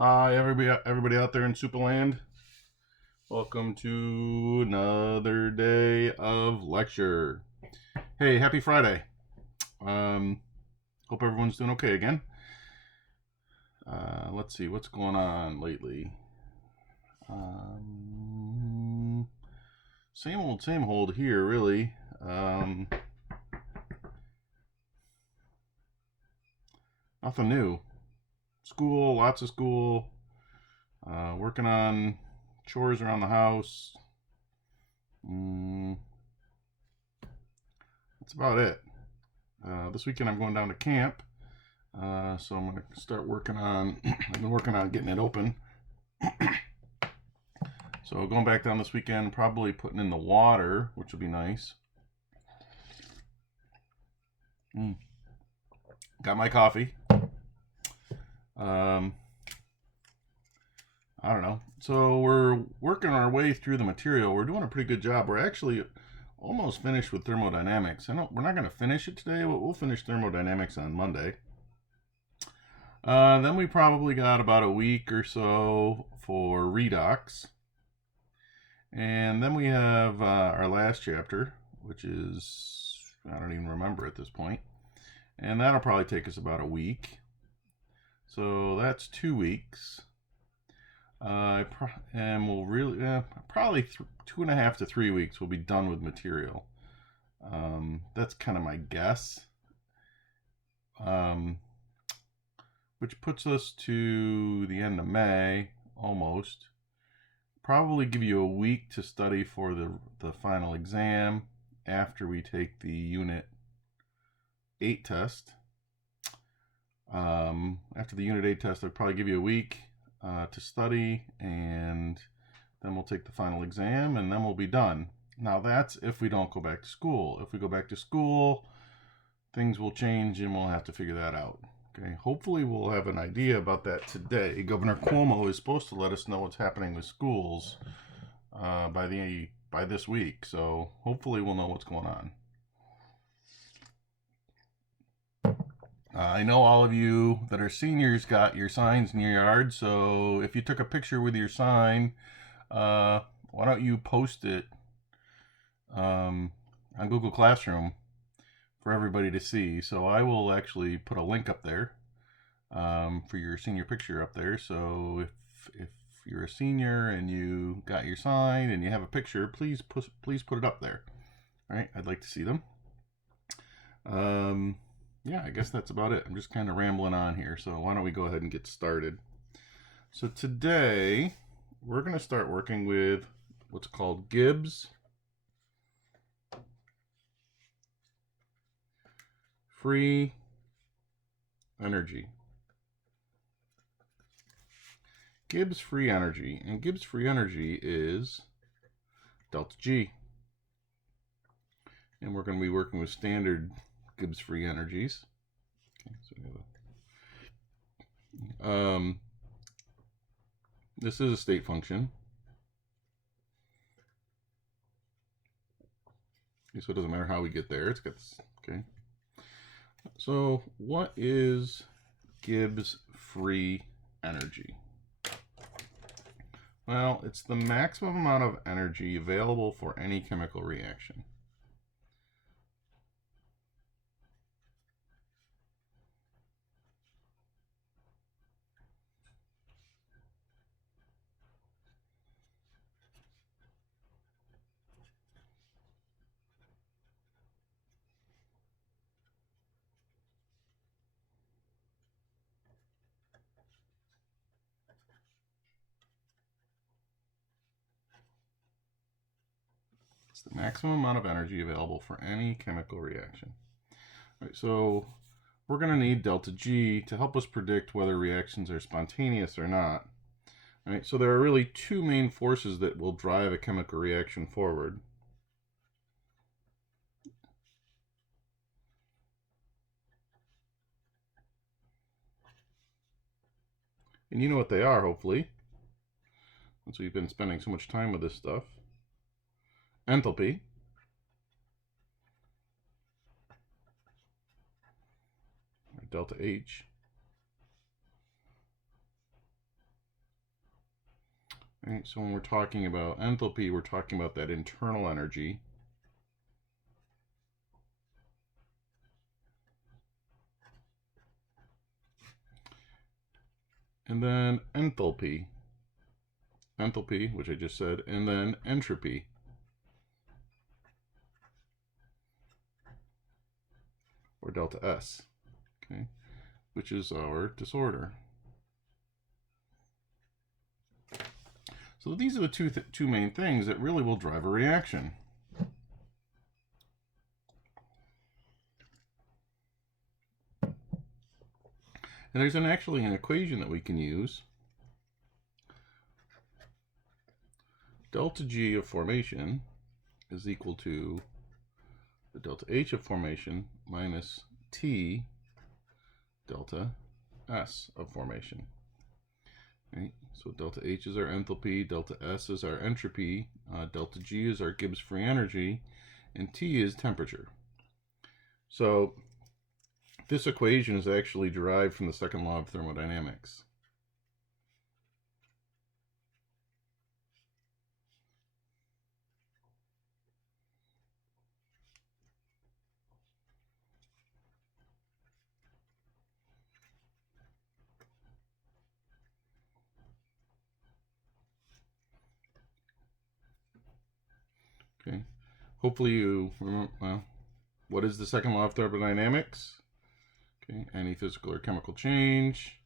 Hi, everybody out there in Superland. Welcome to another day of lecture. Hey, happy Friday. Um, Hope everyone's doing okay again. Let's see what's going on lately. Same old here, really. Nothing new. School, lots of school. Working on chores around the house. That's about it. This weekend I'm going down to camp, so I'm going to start working on. I've been working on getting it open. So going back down this weekend, probably putting in the water, which will be nice. Got my coffee. I don't know. So we're working our way through the material. We're doing a pretty good job. We're actually almost finished with thermodynamics. We're not going to finish it today, but we'll finish thermodynamics on Monday. Then we probably got about a week or so for redox. And then we have our last chapter, which is, I don't even remember at this point. And that'll probably take us about a week. So that's 2 weeks. And we'll really, probably 2.5 to 3 weeks we'll be done with material. That's kind of my guess. Which puts us to the end of May, almost. Probably give you a week to study for the final exam after we take the Unit 8 test. After the Unit 8 test, I'll probably give you a week to study, and then we'll take the final exam, and then we'll be done. Now, that's if we don't go back to school. If we go back to school, things will change, and we'll have to figure that out. Okay, hopefully we'll have an idea about that today. Governor Cuomo is supposed to let us know what's happening with schools by this week, so hopefully we'll know what's going on. I know all of you that are seniors got your signs in your yard, so if you took a picture with your sign, why don't you post it on Google Classroom for everybody to see. So I will actually put a link up there for your senior picture up there. So if you're a senior and you got your sign and you have a picture, please put it up there. All right, I'd like to see them. Yeah, I guess that's about it. I'm just kind of rambling on here, so why don't we go ahead and get started. So today we're going to start working with what's called Gibbs free energy. Gibbs free energy, and Gibbs free energy is delta G. And we're going to be working with standard Gibbs free energies. Okay, so we have this is a state function. Okay, so it doesn't matter how we get there. It's got this. Okay. So what is Gibbs free energy? Well, it's the maximum amount of energy available for any chemical reaction. It's the maximum amount of energy available for any chemical reaction. All right, so we're going to need delta G to help us predict whether reactions are spontaneous or not. All right, so there are really two main forces that will drive a chemical reaction forward. And you know what they are, hopefully, since we've been spending so much time with this stuff. Enthalpy, delta H, Right? So when we're talking about enthalpy, we're talking about that internal energy. And then enthalpy, which I just said, and then entropy. Or delta S, okay, which is our disorder. So these are the two main things that really will drive a reaction. And there's actually an equation that we can use. Delta G of formation is equal to the delta H of formation minus T delta S of formation. Right? So delta H is our enthalpy, delta S is our entropy, delta G is our Gibbs free energy, and T is temperature. So this equation is actually derived from the second law of thermodynamics. Okay. Hopefully you remember, well, what is the second law of thermodynamics? Okay, any physical or chemical change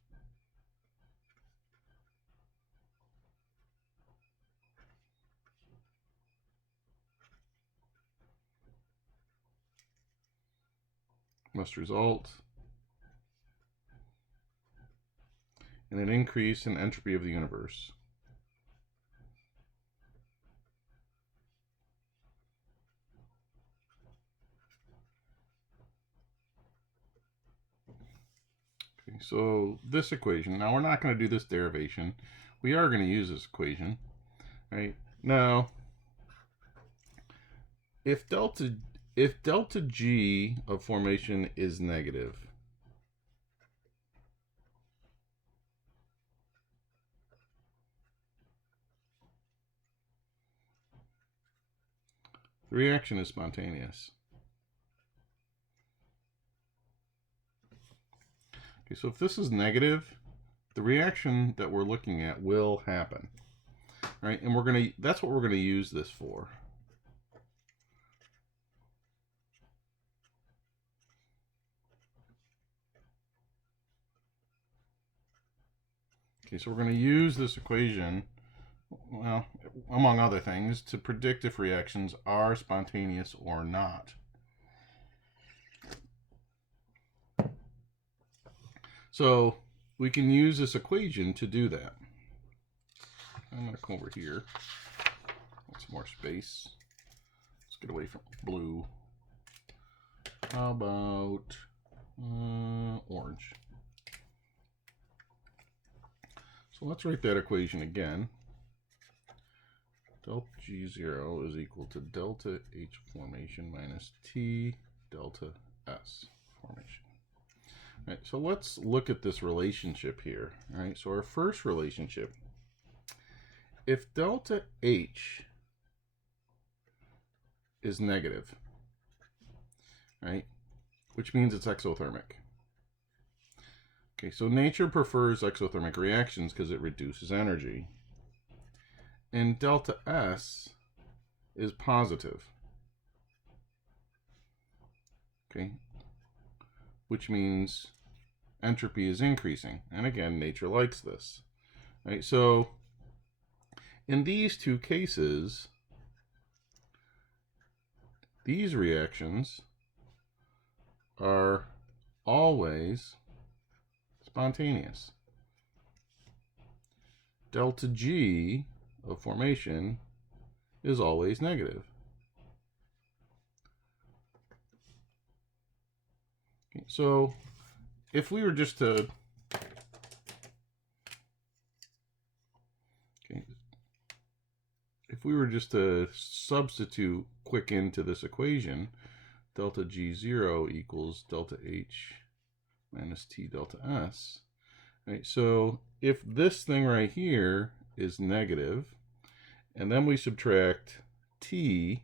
must result in an increase in entropy of the universe. Okay, so this equation, now we're not going to do this derivation. We are going to use this equation, right? Now, if delta G of formation is negative, the reaction is spontaneous. Okay, so if this is negative, the reaction that we're looking at will happen, right? And that's what we're gonna use this for. Okay, so we're gonna use this equation, well, among other things, to predict if reactions are spontaneous or not. So we can use this equation to do that. I'm going to come over here. Want some more space. Let's get away from blue. How about orange? So let's write that equation again. Delta G0 is equal to delta H formation minus T delta S formation. All right, so let's look at this relationship here. All right, so our first relationship, if delta H is negative, right, which means it's exothermic. Okay, so nature prefers exothermic reactions because it reduces energy. And delta S is positive. Okay, which means entropy is increasing. And again, nature likes this. Right? So in these two cases, these reactions are always spontaneous. Delta G of formation is always negative. Okay, so if we were just to substitute quick into this equation, delta G0 equals delta H minus T delta S. Right, so if this thing right here is negative, and then we subtract T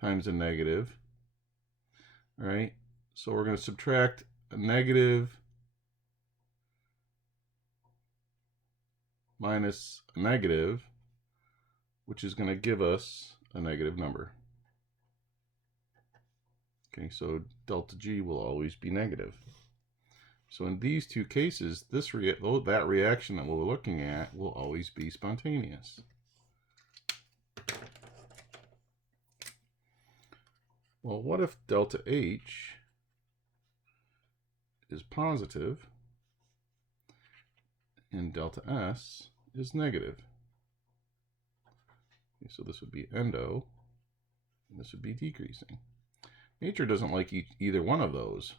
times a negative, all right? So we're going to subtract a negative minus a negative, which is going to give us a negative number. Okay, so delta G will always be negative. So in these two cases, that reaction that we're looking at will always be spontaneous. Well, what if delta H is positive and delta S is negative? Okay, so this would be endo, and this would be decreasing. Nature doesn't like either one of those,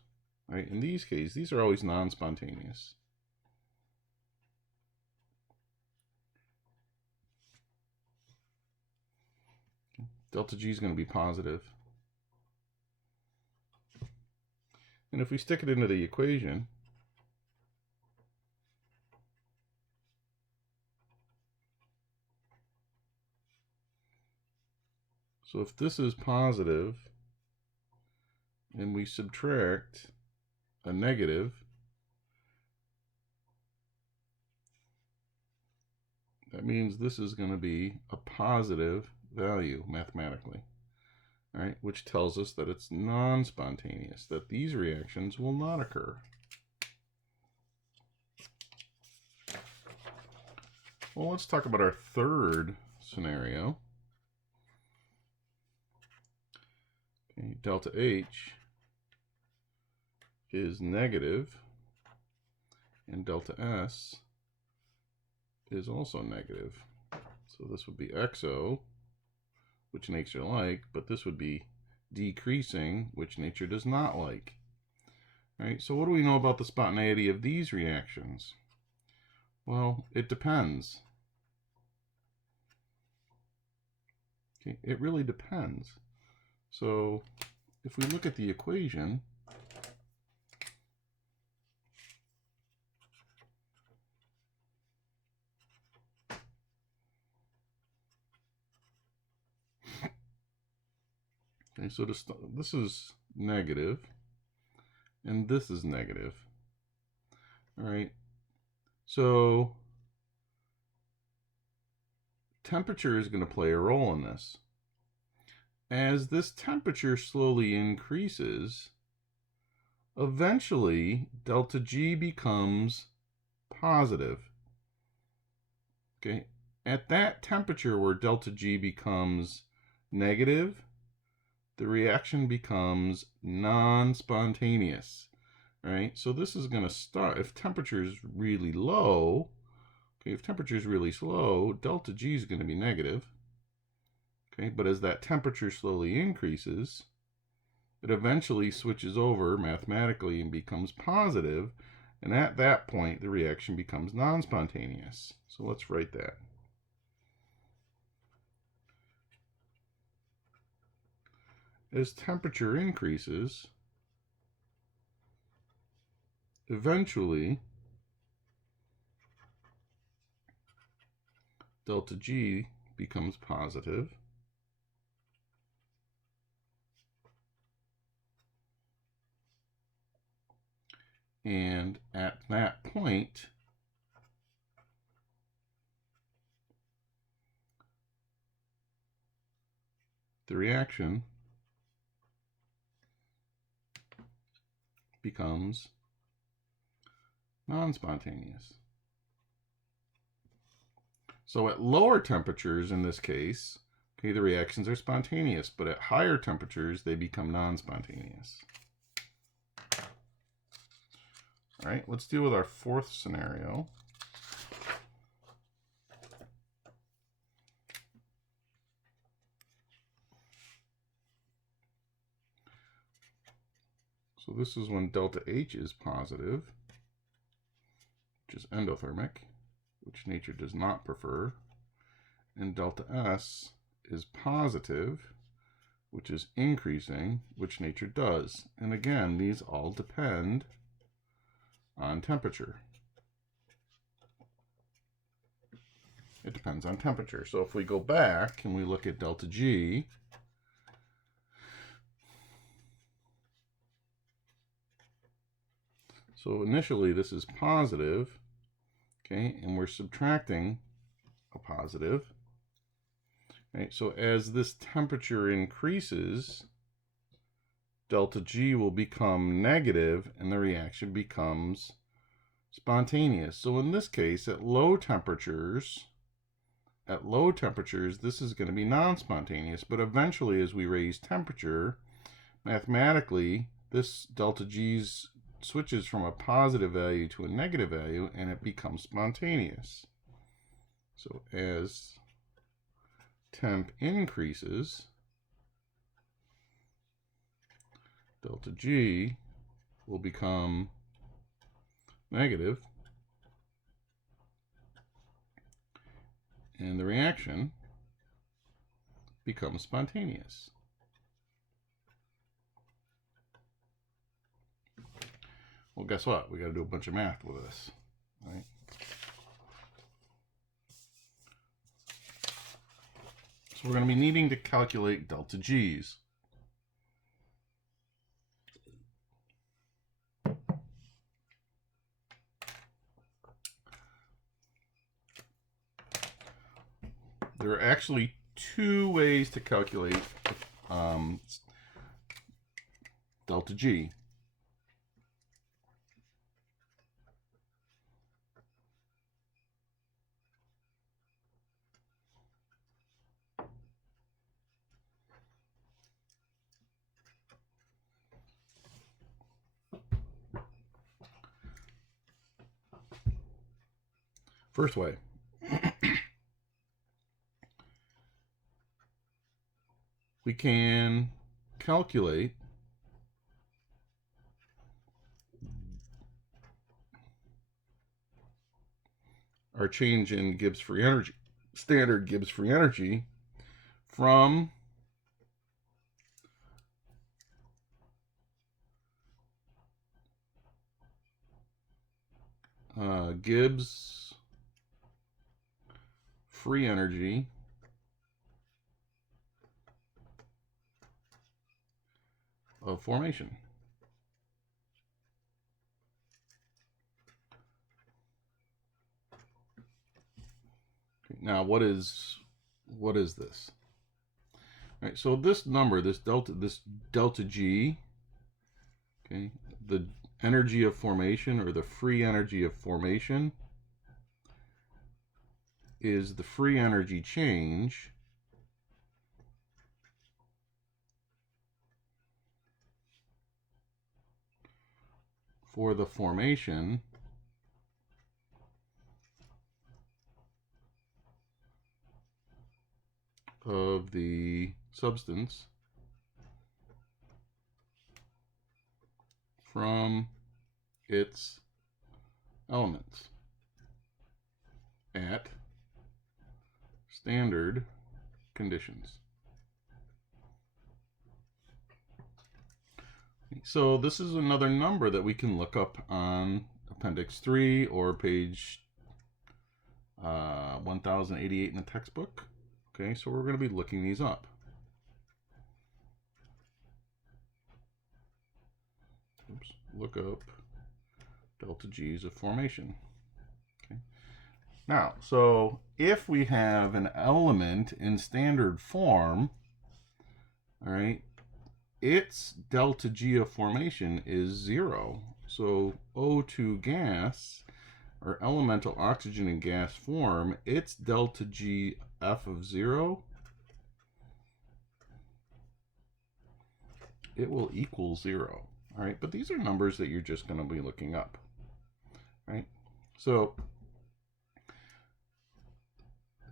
right? In these cases, these are always non-spontaneous. Delta G is going to be positive. And if we stick it into the equation, so if this is positive and we subtract a negative, that means this is going to be a positive value mathematically, right? Which tells us that it's non-spontaneous, that these reactions will not occur. Well, let's talk about our third scenario. Okay, delta H is negative, and delta S is also negative. So this would be XO, which nature likes, but this would be decreasing, which nature does not like. Right? So what do we know about the spontaneity of these reactions? Well, it depends. Okay, it really depends. So if we look at the equation, okay, so this is negative, and this is negative. All right, so temperature is going to play a role in this. As this temperature slowly increases, eventually delta G becomes positive. Okay, at that temperature where delta G becomes negative, the reaction becomes non-spontaneous, right? So this is going to start, if temperature is really low, okay, if temperature is really slow, delta G is going to be negative. Okay, but as that temperature slowly increases, it eventually switches over mathematically and becomes positive, and at that point the reaction becomes non-spontaneous. So let's write that. As temperature increases, eventually delta G becomes positive, and at that point the reaction becomes non-spontaneous. So at lower temperatures in this case, okay, the reactions are spontaneous, but at higher temperatures they become non-spontaneous. All right, let's deal with our fourth scenario. So this is when delta H is positive, which is endothermic, which nature does not prefer, and delta S is positive, which is increasing, which nature does. And again, these all depend on temperature. It depends on temperature. So if we go back and we look at delta G, so initially this is positive, okay, and we're subtracting a positive. Right, so as this temperature increases, delta G will become negative and the reaction becomes spontaneous. So in this case, at low temperatures, this is going to be non-spontaneous, but eventually as we raise temperature, mathematically, this delta G switches from a positive value to a negative value and it becomes spontaneous. So as temp increases, delta G will become negative and the reaction becomes spontaneous. Well, guess what? We got to do a bunch of math with this, right? So we're going to be needing to calculate delta G's. There are actually two ways to calculate delta G. First way. We can calculate our change in Gibbs free energy, standard Gibbs free energy, from Gibbs free energy of formation. Now, what is this? All right, so this number, this delta G, okay, the energy of formation or the free energy of formation is the free energy change for the formation of the substance from its elements at standard conditions. So this is another number that we can look up on Appendix 3 or page 1088 in the textbook. Okay, so we're going to be looking these up. Oops, look up delta G's of formation. Okay. Now, so if we have an element in standard form, all right, its delta G of formation is 0. So O2 gas, or elemental oxygen in gas form, its delta G F of 0, it will equal 0. All right, but these are numbers that you're just going to be looking up. Right? So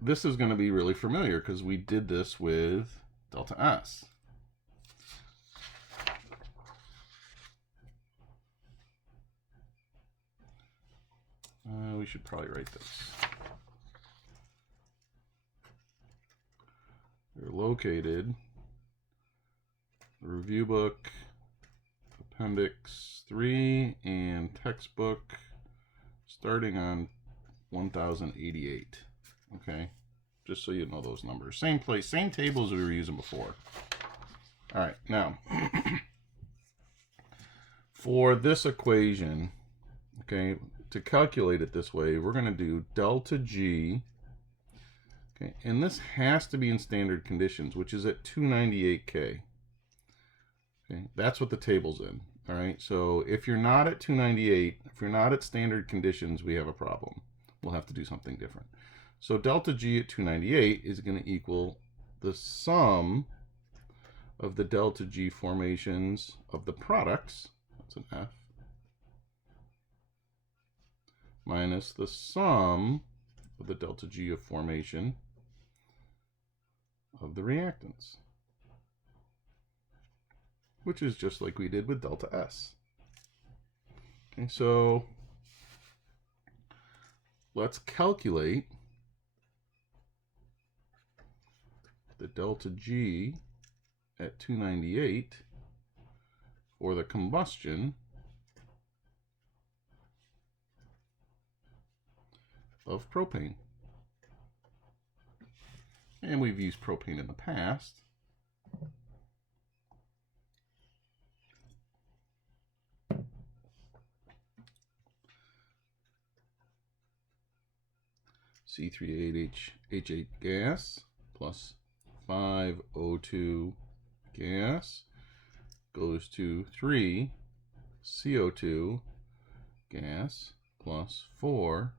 this is going to be really familiar because we did this with delta S. We should probably write this. They're located, review book, Appendix 3, and textbook starting on 1088. Okay, just so you know those numbers. Same place, same tables we were using before. All right, now for this equation, okay, to calculate it this way, we're going to do delta G, okay, and this has to be in standard conditions, which is at 298K. Okay, that's what the table's in. All right, so if you're not at 298, if you're not at standard conditions, we have a problem. We'll have to do something different. So delta G at 298 is going to equal the sum of the delta G formations of the products, that's an F, minus the sum of the delta G of formation of the reactants, which is just like we did with delta S. Okay, so let's calculate the delta G at 298 for the combustion of propane. And we've used propane in the past. C38H8 gas plus 5O2 gas goes to 3 CO2 gas plus 4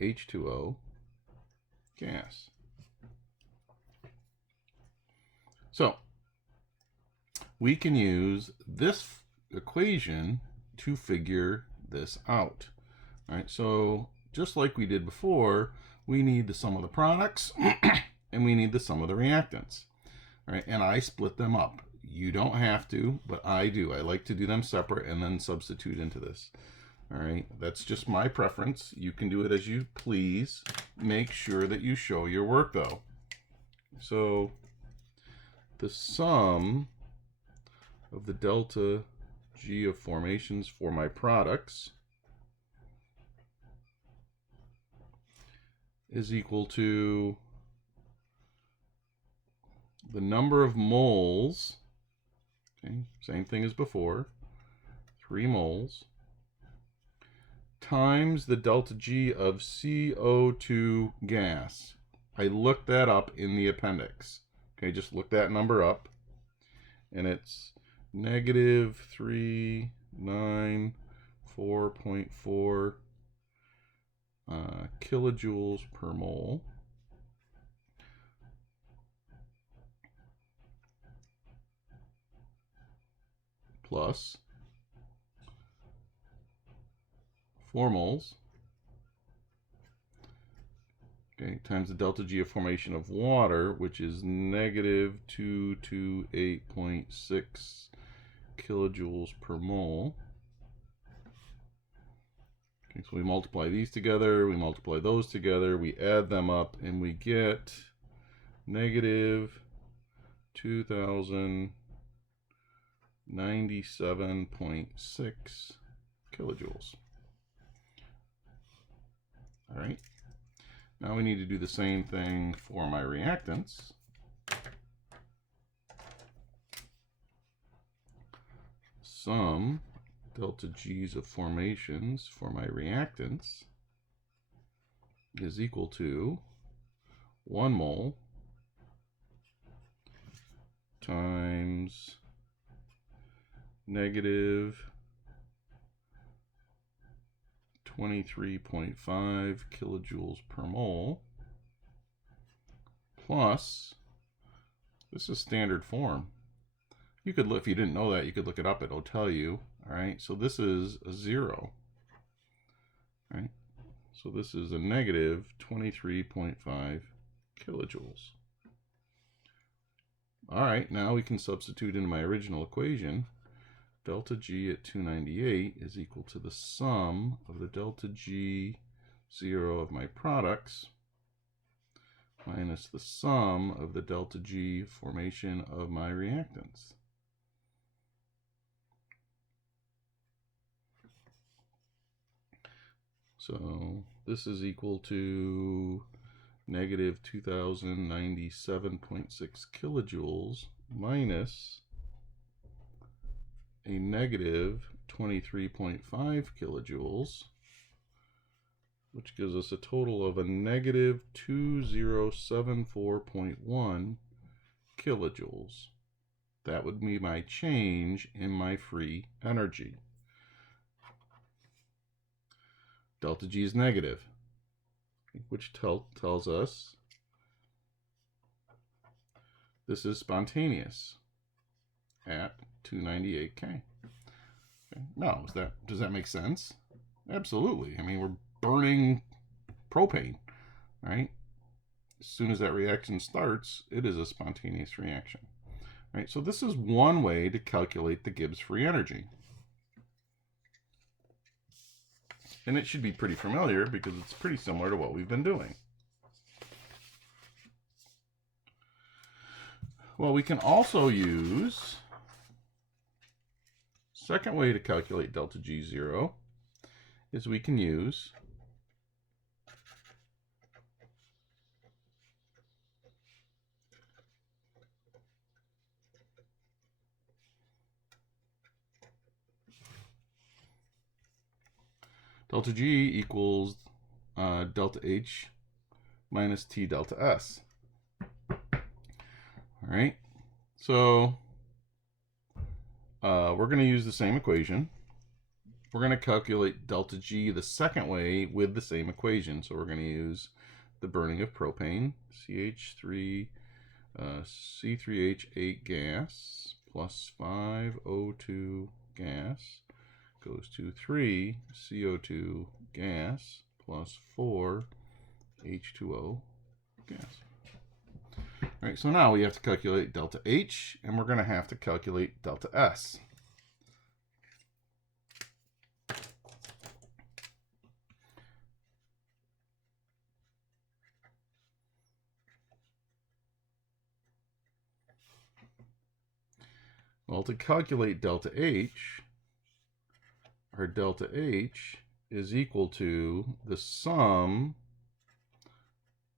H2O gas. So we can use this equation to figure this out. All right, so just like we did before, we need the sum of the products and we need the sum of the reactants. All right, and I split them up. You don't have to, but I do. I like to do them separate and then substitute into this. All right, that's just my preference. You can do it as you please. Make sure that you show your work though. So the sum of the delta G of formations for my products is equal to the number of moles, okay, same thing as before, 3 moles, times the delta G of CO2 gas. I looked that up in the appendix. Okay, just look that number up, and it's negative 394.4 kilojoules per mole plus 4 moles, okay, times the delta G of formation of water, which is negative 228.6 kilojoules per mole. Okay, so we multiply these together, we multiply those together, we add them up, and we get negative 2,097.6 kilojoules. All right. Now we need to do the same thing for my reactants. Sum delta G's of formations for my reactants is equal to 1 mole times negative 23.5 kilojoules per mole plus, this is standard form. You could, if you didn't know that, you could look it up. It'll tell you. All right, so this is a 0. All right, so this is a negative 23.5 kilojoules. All right, now we can substitute into my original equation. Delta G at 298 is equal to the sum of the delta G 0 of my products minus the sum of the delta G formation of my reactants. So this is equal to negative 2097.6 kilojoules minus a negative 23.5 kilojoules, which gives us a total of a negative 2074.1 kilojoules. That would be my change in my free energy. Delta G is negative, which tells us this is spontaneous at 298K. Okay. Now, does that make sense? Absolutely. I mean, we're burning propane, right? As soon as that reaction starts, it is a spontaneous reaction. Right? So this is one way to calculate the Gibbs free energy. And it should be pretty familiar because it's pretty similar to what we've been doing. Well, we can also use second way to calculate delta G0 is we can use delta G equals delta H minus T delta S. All right, so we're going to use the same equation. We're going to calculate delta G the second way with the same equation. So we're going to use the burning of propane, C3H8 gas plus 5O2 gas goes to 3 CO2 gas plus 4 H2O gas. All right, so now we have to calculate delta H, and we're going to have to calculate delta S. Well, to calculate delta H, our delta H is equal to the sum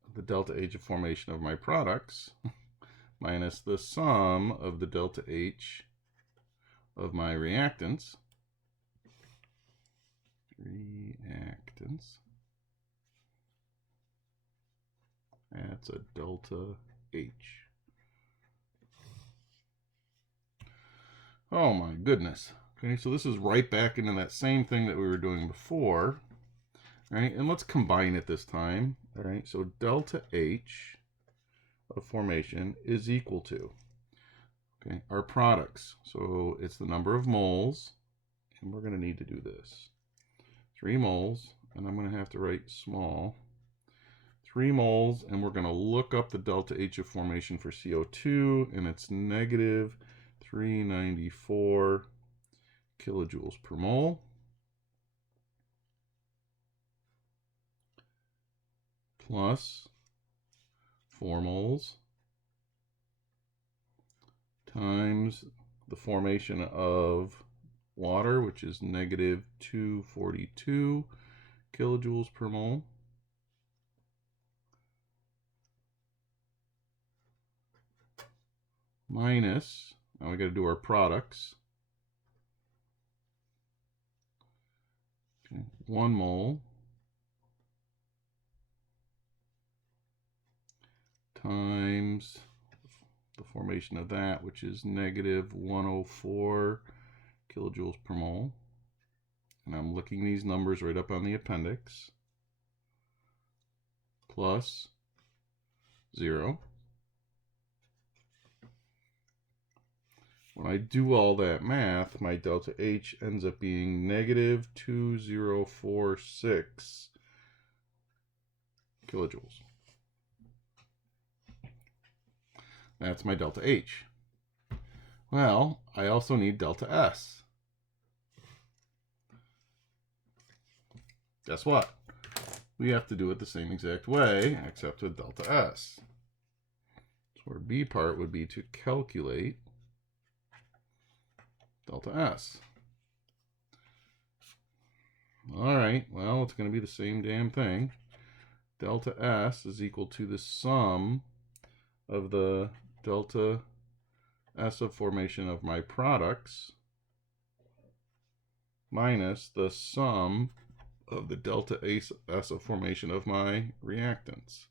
of the delta H of formation of my products minus the sum of the delta H of my reactants. That's a delta H. Oh my goodness. Okay, so this is right back into that same thing that we were doing before. Right, and let's combine it this time. All right, so delta H of formation is equal to, okay, our products. So it's the number of moles, and we're going to need to do this. 3 moles, and I'm going to have to write small. 3 moles, and we're going to look up the delta H of formation for CO2, and it's negative 394 kilojoules per mole. Plus 4 moles times the formation of water, which is negative 242 kilojoules per mole. Minus, now we got to do our products. Okay, 1 mole times the formation of that, which is negative 104 kilojoules per mole. And I'm looking these numbers right up on the appendix. Plus 0. When I do all that math, my delta H ends up being negative 2046 kilojoules. That's my delta H. Well, I also need delta S. Guess what? We have to do it the same exact way, except with delta S. So our B part would be to calculate delta S. All right, well, it's going to be the same damn thing. delta S is equal to the sum of the delta S of formation of my products minus the sum of the delta S of formation of my reactants.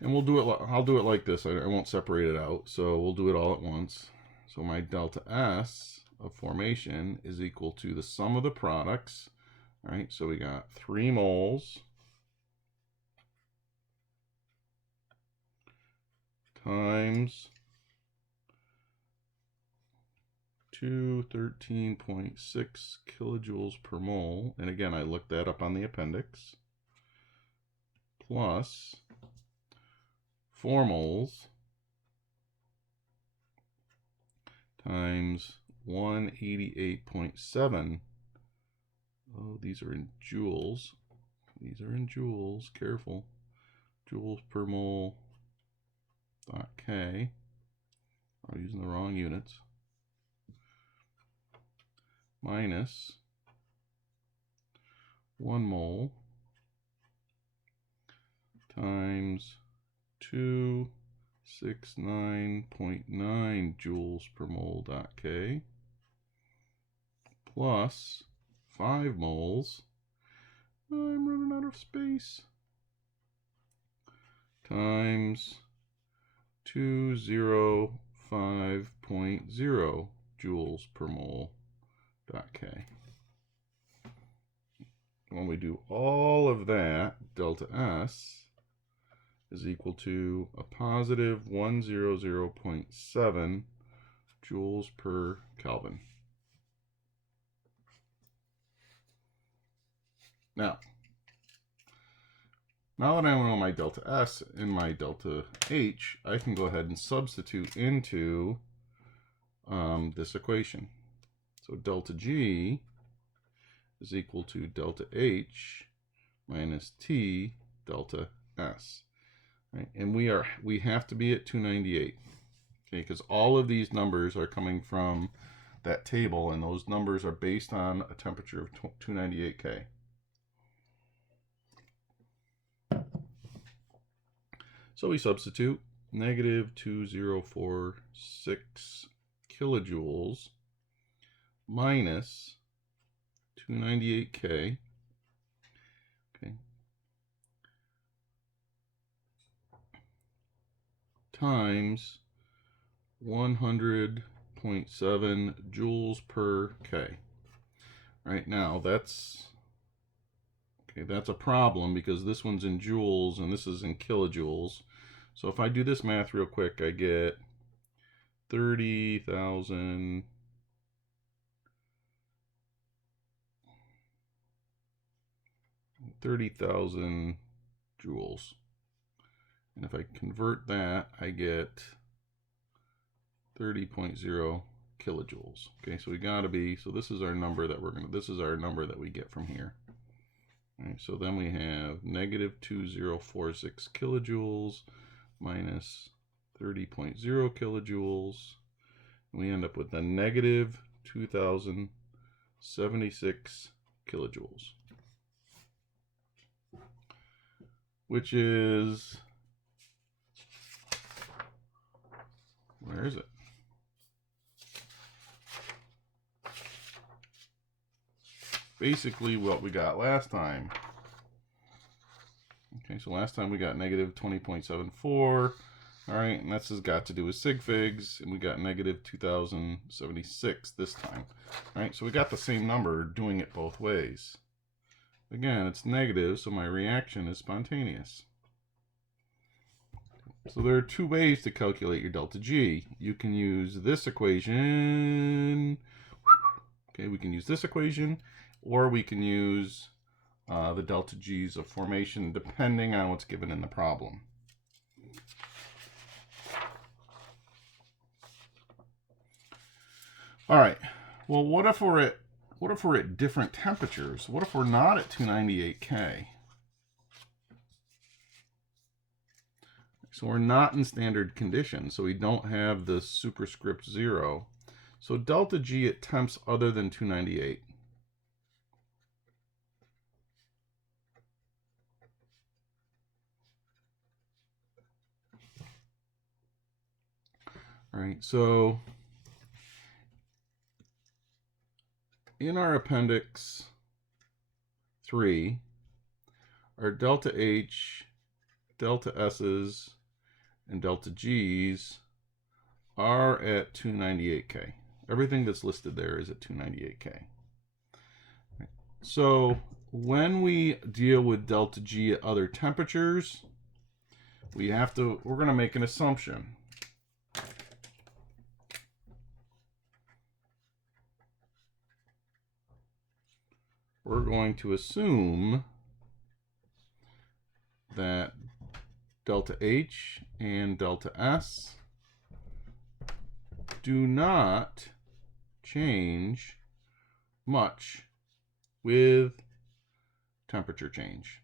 And we'll do it, I'll do it like this. I won't separate it out, so we'll do it all at once. So my delta S of formation is equal to the sum of the products. All right, so we got 3 moles times 213.6 kilojoules per mole. And again, I looked that up on the appendix. Plus 4 moles times 188.7. Oh, these are in joules. These are in joules. Careful. Joules per mole dot K. I'm using the wrong units. Minus 1 mole times 269.9 joules per mole dot K plus 5 moles. I'm running out of space. Times 205.0 joules per mole dot K. When we do all of that, delta S is equal to a positive 100.7 joules per Kelvin. Now that I know my delta S and my delta H, I can go ahead and substitute into this equation. So delta G is equal to delta H minus T delta S. Right? And we have to be at 298. Okay, because all of these numbers are coming from that table, and those numbers are based on a temperature of 298 K. So we substitute negative 2046 kilojoules minus 298 K. Okay. Times 100.7 joules per K. Right now, that's a problem because this one's in joules and this is in kilojoules. So if I do this math real quick, I get 30,000 joules. And if I convert that, I get 30.0 kilojoules. Okay, so we gotta be, so this is our number that this is our number that we get from here. All right, so then we have negative 2046 kilojoules minus 30.0 kilojoules. And we end up with a negative 2076 kilojoules, which is, where is it? Basically what we got last time. Okay, so last time we got negative 20.74. All right, and this has got to do with sig figs, and we got negative 2076 this time. All right, so we got the same number doing it both ways. Again, it's negative, so my reaction is spontaneous. So there are 2 ways to calculate your delta G. You can use this equation. Okay, we can use this equation, or we can use the delta G's of formation depending on what's given in the problem. All right. Well, what if we're at different temperatures? What if we're not at 298 K? So we're not in standard conditions, so we don't have the superscript 0. So delta G at temps other than 298. All right, so in our appendix 3, our delta H, delta S's, and delta G's are at 298K. Everything that's listed there is at 298K. So when we deal with delta G at other temperatures, we're going to make an assumption. We're going to assume that delta H and delta S do not change much with temperature change.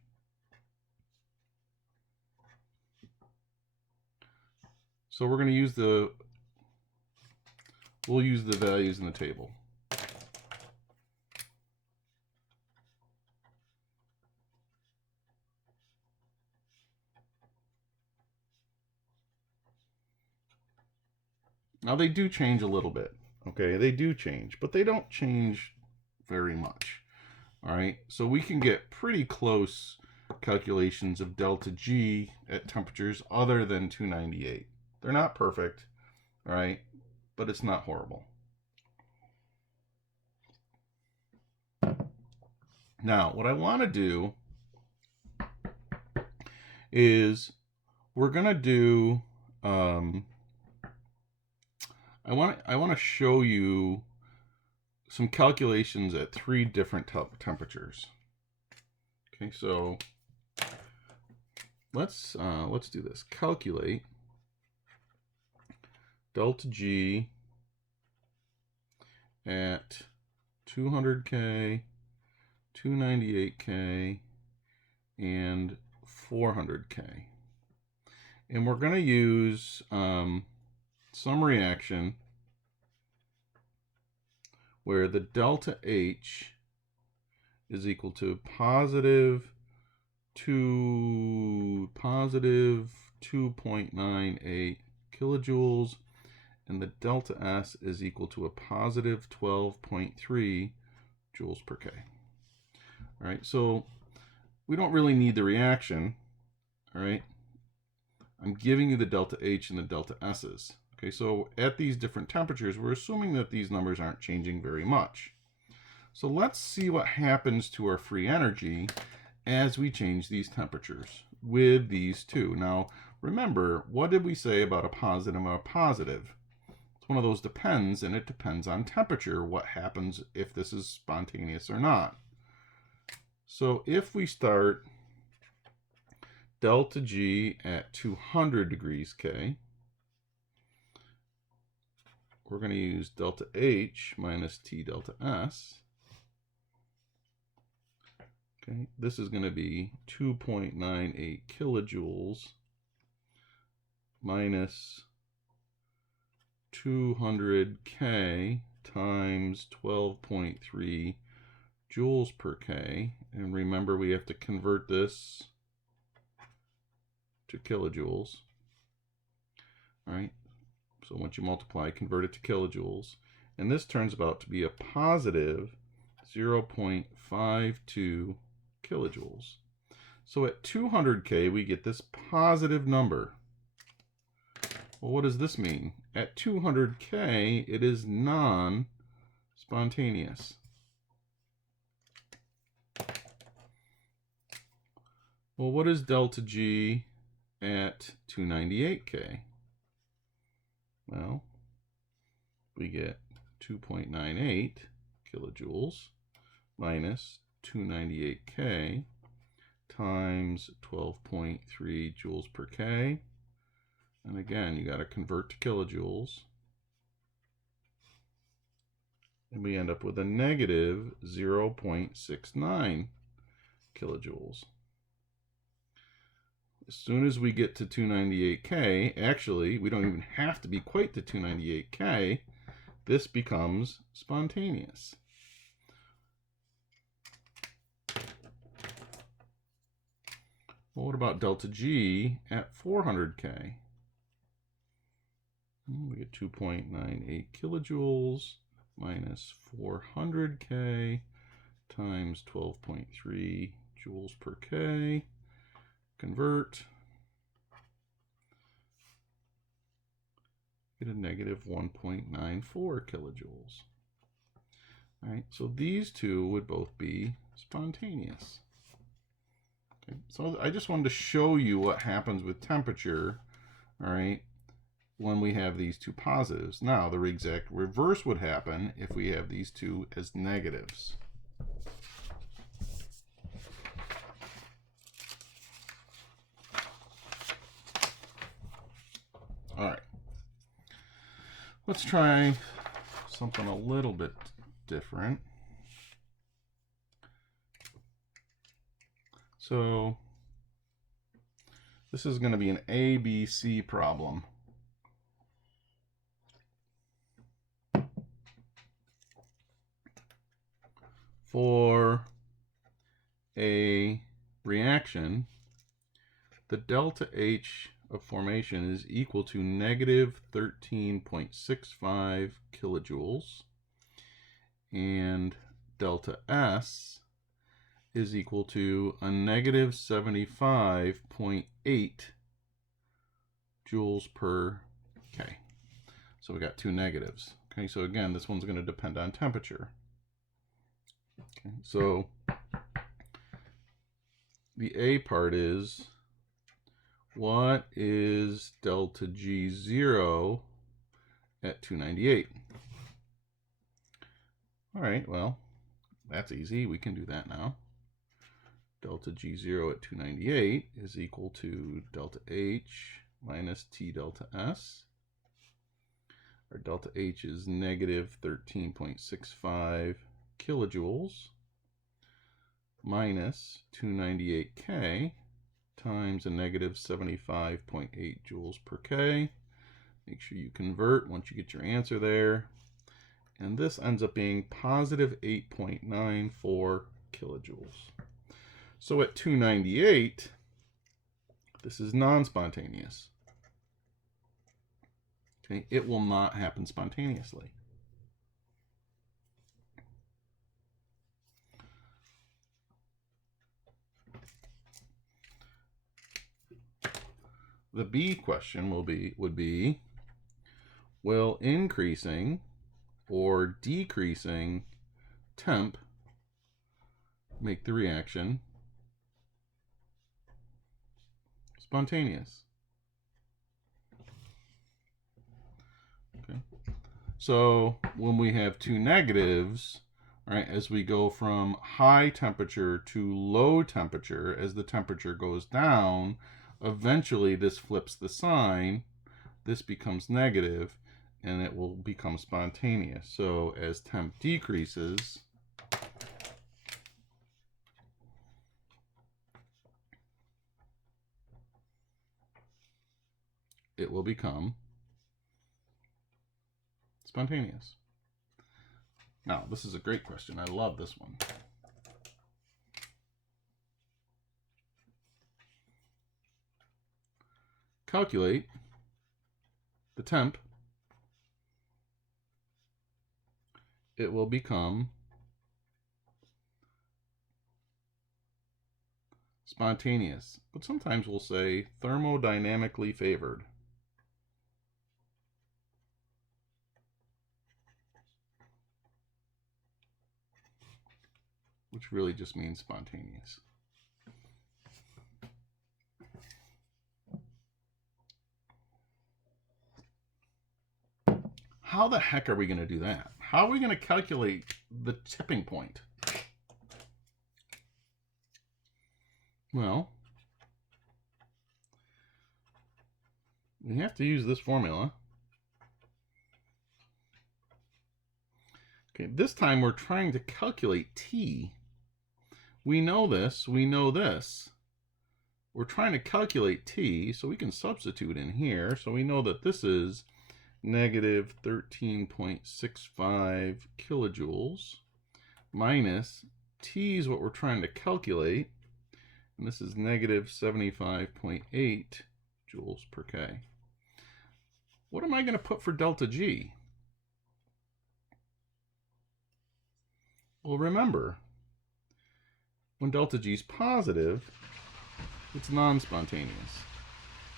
So we're going to use we'll use the values in the table. Now they do change a little bit, okay? They do change, but they don't change very much, all right? So we can get pretty close calculations of delta G at temperatures other than 298. They're not perfect, all right? But it's not horrible. Now, what I want to do is we're going to do I want to show you some calculations at 3 different temperatures. Okay, so let's do this. Calculate delta G at 200K, 298K, and 400K. And we're going to use some reaction where the delta H is equal to positive 2.98 kilojoules, and the delta S is equal to a positive 12.3 joules per K. All right, so we don't really need the reaction, all right? I'm giving you the delta H and the delta S's. Okay, so at these different temperatures, we're assuming that these numbers aren't changing very much. So let's see what happens to our free energy as we change these temperatures with these two. Now, remember, what did we say about a positive and a positive? It's one of those depends, and it depends on temperature, what happens if this is spontaneous or not. So if we start delta G at 200 degrees K, we're going to use delta H minus T delta S. Okay, this is going to be 2.98 kilojoules minus 200K times 12.3 joules per K. And remember, we have to convert this to kilojoules. All right. So once you multiply, convert it to kilojoules. And this turns out to be a positive 0.52 kilojoules. So at 200K, we get this positive number. Well, what does this mean? At 200K, it is non-spontaneous. Well, what is delta G at 298K? Well, we get 2.98 kilojoules minus 298K times 12.3 joules per K. And again, you got to convert to kilojoules. And we end up with a negative 0.69 kilojoules. As soon as we get to 298K, actually, we don't even have to be quite to 298K. This becomes spontaneous. Well, what about delta G at 400K? We get 2.98 kilojoules minus 400 K times 12.3 joules per K. Convert. Get a negative 1.94 kilojoules. All right, so these two would both be spontaneous. Okay, so I just wanted to show you what happens with temperature, all right, when we have these two positives. Now, the exact reverse would happen if we have these two as negatives. All right, let's try something a little bit different. So this is going to be an ABC problem. For a reaction, the delta H of formation is equal to negative 13.65 kilojoules, and delta S is equal to a negative 75.8 joules per K. So we got two negatives. Okay, so again, this one's going to depend on temperature. Okay, so the A part is, what is delta G0 at 298? All right, well, that's easy. We can do that now. Delta G0 at 298 is equal to delta H minus T delta S. Our delta H is negative 13.65 kilojoules minus 298K times a negative 75.8 joules per K. Make sure you convert once you get your answer there. And this ends up being positive 8.94 kilojoules. So at 298, this is non-spontaneous. Okay, it will not happen spontaneously. The B question would be, will increasing or decreasing temp make the reaction spontaneous? Okay. So when we have two negatives, all right, as we go from high temperature to low temperature, as the temperature goes down, eventually this flips the sign, this becomes negative, and it will become spontaneous. So as temp decreases, it will become spontaneous. Now, this is a great question. I love this one. Calculate the temp. It will become spontaneous, but sometimes we'll say thermodynamically favored. Which really just means spontaneous. How the heck are we going to do that? How are we going to calculate the tipping point? Well, we have to use this formula. Okay, this time we're trying to calculate T. We know this, we know this. We're trying to calculate T, so we can substitute in here. So we know that this is negative 13.65 kilojoules minus T is what we're trying to calculate, and this is negative 75.8 joules per K. what am I going to put for delta G? Well, remember, when delta G is positive, it's non-spontaneous.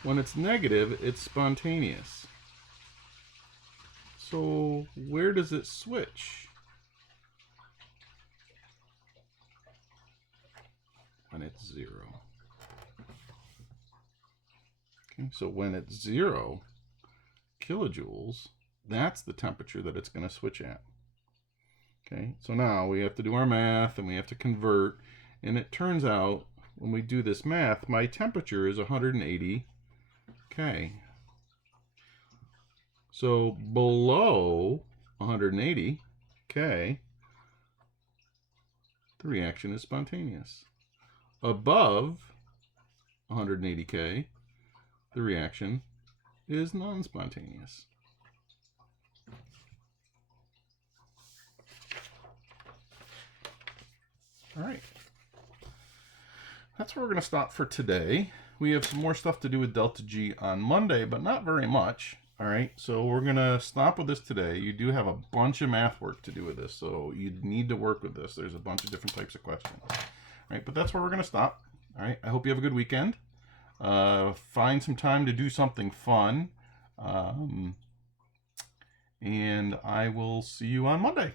When it's negative, it's spontaneous. So where does it switch? When it's 0. Okay, so when it's 0 kilojoules, that's the temperature that it's going to switch at. Okay, so now we have to do our math and we have to convert, and it turns out when we do this math, my temperature is 180 K. So below 180 K, the reaction is spontaneous. Above 180 K, the reaction is non-spontaneous. All right. That's where we're going to stop for today. We have some more stuff to do with delta G on Monday, but not very much. All right, so we're going to stop with this today. You do have a bunch of math work to do with this, so you need to work with this. There's a bunch of different types of questions. All right, but that's where we're going to stop. All right, I hope you have a good weekend. Find some time to do something fun. And I will see you on Monday.